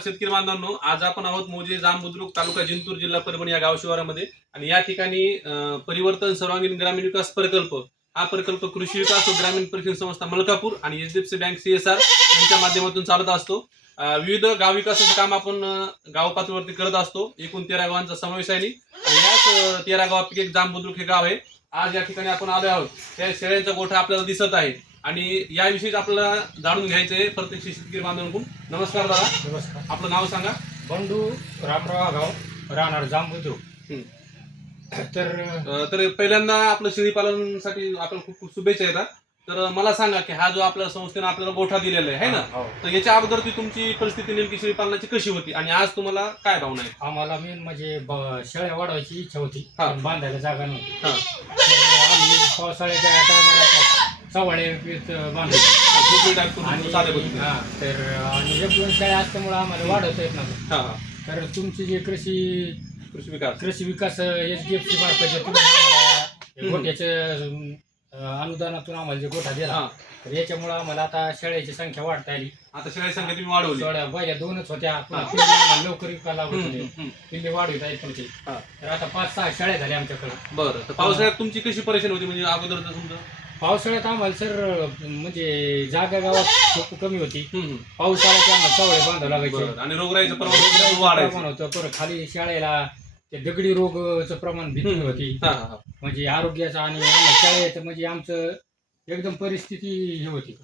शेतकरी बांधवांनो, आज आपण आहोत मौजे जामबुद्रुक तालुका जिंतूर जिल्हा परभणी या गाव शिवारामध्ये आणि या ठिकाणी परिवर्तन सर्वांगीण ग्रामीण विकास प्रकल्प हा प्रकल्प कृषी विकास व ग्रामीण परीक्षण संस्था मलकापूर आणि एचडीएफसी बँक CSR यांच्या माध्यमातून चालत असतो। विविध गाव विकासाचे काम आपण गाव पातळीवरती करत असतो। एकूण 13 गावांचा समावेश आहे आणि याच 13 गावापैकी एक जामबुद्रुक हे गाव आहे। आज या ठिकाणी आपण आलो आहोत। त्या शेळ्यांचा गोठा आपल्याला दिसत आहे आणि याविषयी आपल्याला जाणून घ्यायचंय प्रत्येक शेतकरी बांधवांकडून। नमस्कार दादा। नमस्कार। आपलं नाव सांगा। बंडू रामराव गाव, राहणार जामबुद्रुक। तर पहिल्यांदा आपलं शेळी पालनासाठी आपल्याला खूप खूप शुभेच्छा येतात। तर मला सांगा की हा जो आपल्या संस्थेने आपल्याला गोठा दिलेला आहे ना, तर याच्या अगोदर ती तुमची परिस्थिती नेमकी शेळी पालनाची कशी होती आणि आज तुम्हाला काय भावना आहे? आम्हाला मेन म्हणजे शेळ्या वाढवायची इच्छा होती, पण बांधायला जागा नव्हती। हा, तर आम्ही पावसाळ्याच्या टायमाला चव्हाळे बांधायचो आणि तर आणि 1-2 शेळ्या असल्यामुळे आम्हाला वाढवता येत नव्हतं। तर तुमची जे कृषी विकास SDFC मार्फत तुम्ही आम्हाला गोठ्याच्या अनुदानातून आम्हाला जे गोठा दिला, तर याच्यामुळे आम्हाला आता शेळ्याची संख्या वाढता आली। आता शेळ्याची संख्या तुम्ही वाढवली? पहिल्या 2च होत्या, पिल्ली आम्हाला लवकर विकायला होते, पिल्ली वाढवत आहेत तुमची। तर आता 5-6 शेळ्या झाल्या आमच्याकडे। बरं, तर पावसाळ्यात तुमची कशी परेशानी होती? म्हणजे अगोदर तुमचं पावसाळ्यात आम्हाला सर म्हणजे जागा गावात खूप कमी होती। पावसाळ्यात आम्हाला चवळे बांधावं लागायचे आणि रोगराईचं प्रमाण वाढायचं होतं। परत खाली शाळेला ते दगडी रोगचं प्रमाण भीती होती, म्हणजे आरोग्याचं आणि शाळेचं म्हणजे आमचं एकदम परिस्थिती हे होती।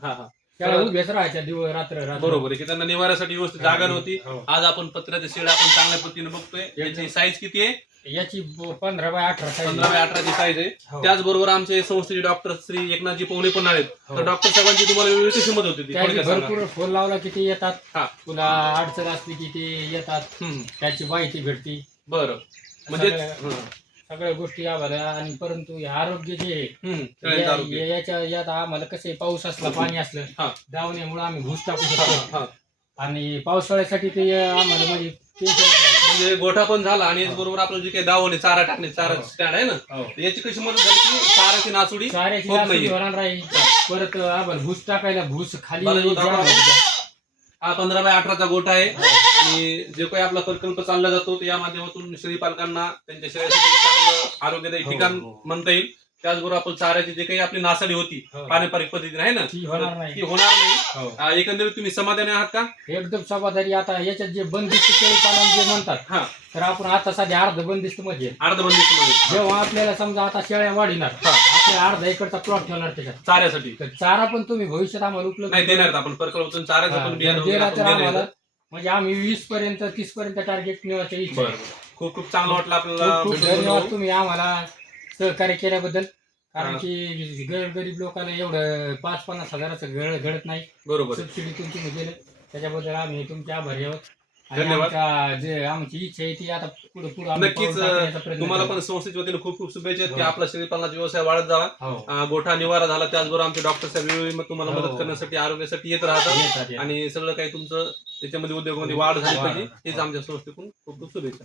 शाळा उभ्याच राहायच्या दिवस रात्र। बरोबर आहे की त्यांना निवाऱ्यासाठी व्यवस्थित जागा नव्हती। आज आपण पत्र्याचे शेड आपण चांगल्या पद्धतीने बघतोय। याची साईज किती आहे? याची 15 बाय 18 साईज, 15 बाय 18 ची साईज आहे। त्याचबरोबर आमचे संस्थेचे डॉक्टर श्री एकनाथजी पवणे पण आहेत। तर डॉक्टर साहेबांची तुम्हाला वेगळी कशी मदत होती? भरपूर फोन लावला की ते येतात, तुला अडचण असली की ते येतात, त्याची माहिती भेटती। बरं, म्हणजे सगळ्या गोष्टी आम्हाला। आणि परंतु आरोग्य जे याच्या यात आम्हाला कसे पाऊस असला पाणी असलं दावण्यामुळे आम्ही घुस टाकू शकतो, आणि पावसाळ्यासाठी ते आम्हाला म्हणजे गोठा पण झाला आणि याचबरोबर आपलं जे काही दावणे चारा टाकणे चारा स्टँड आहे ना, याची कशी मदत झाली की चाऱ्याची नासुडी होणार राहील। परत आम्हाला भूस टाकायला भूस खाली हा 15 बाय 18 चा गोठा आहे आणि जे काही आपला प्रकल्प चालला जातो या माध्यमातून शेळी पालकांना त्यांच्या शेळीसाठी चांगलं आरोग्यदायी ठिकाण म्हणता येईल। त्याचबरोबर आपण चाऱ्याची जे काही आपली नासाडी होती पारंपरिक पद्धतीने आहे ना, ती होणार नाही। एकंदरीत तुम्ही समाधानी आहात का? एकदम समाधानी। आता याच्यात जे बंदिस्त शेळी पालन जे म्हणतात, तर आपण आता सध्या अर्ध बंदिस्त मध्ये जेव्हा आपल्याला समजा आता शेळ्या वाढणार, आपल्या अर्धा एकरचा प्लॉट ठेवणार त्याच्यात चाऱ्यासाठी, तर चारा पण तुम्ही भविष्यात आम्हाला उपलब्ध नाही देणार। आपण प्रकल्पातून चाऱ्याचं पण आम्हाला म्हणजे आम्ही 20-30 पर्यंत टार्गेट मिळवायची इच्छा आहे। खूप खूप चांगलं वाटलं आपल्याला। धन्यवाद तुम्ही आम्हाला सहकार्य केल्याबद्दल, कारण की गरीब लोकांना एवढं 5-50 हजाराचं घडत नाही। बरोबर, सबसिडीतून तुम्ही दिलं त्याच्याबद्दल आम्ही तुमचे आभारी आहोत। धन्यवाद। जे आमची इच्छा आहे ती आता पुढे नक्कीच तुम्हाला पण संस्थेच्या वतीने खूप खूप शुभेच्छा की आपला शेळी पालनाचा व्यवसाय वाढत जावा, गोठा निवारा झाला। त्याचबरोबर आमचे डॉक्टर साहेब वेळोवेळी तुम्हाला मदत करण्यासाठी आरोग्यासाठी येत राहतात आणि सगळं काही तुमचं त्याच्यामध्ये उद्योगामध्ये वाढ झाली पाहिजे, हेच आमच्या संस्थेकडून खूप खूप शुभेच्छा।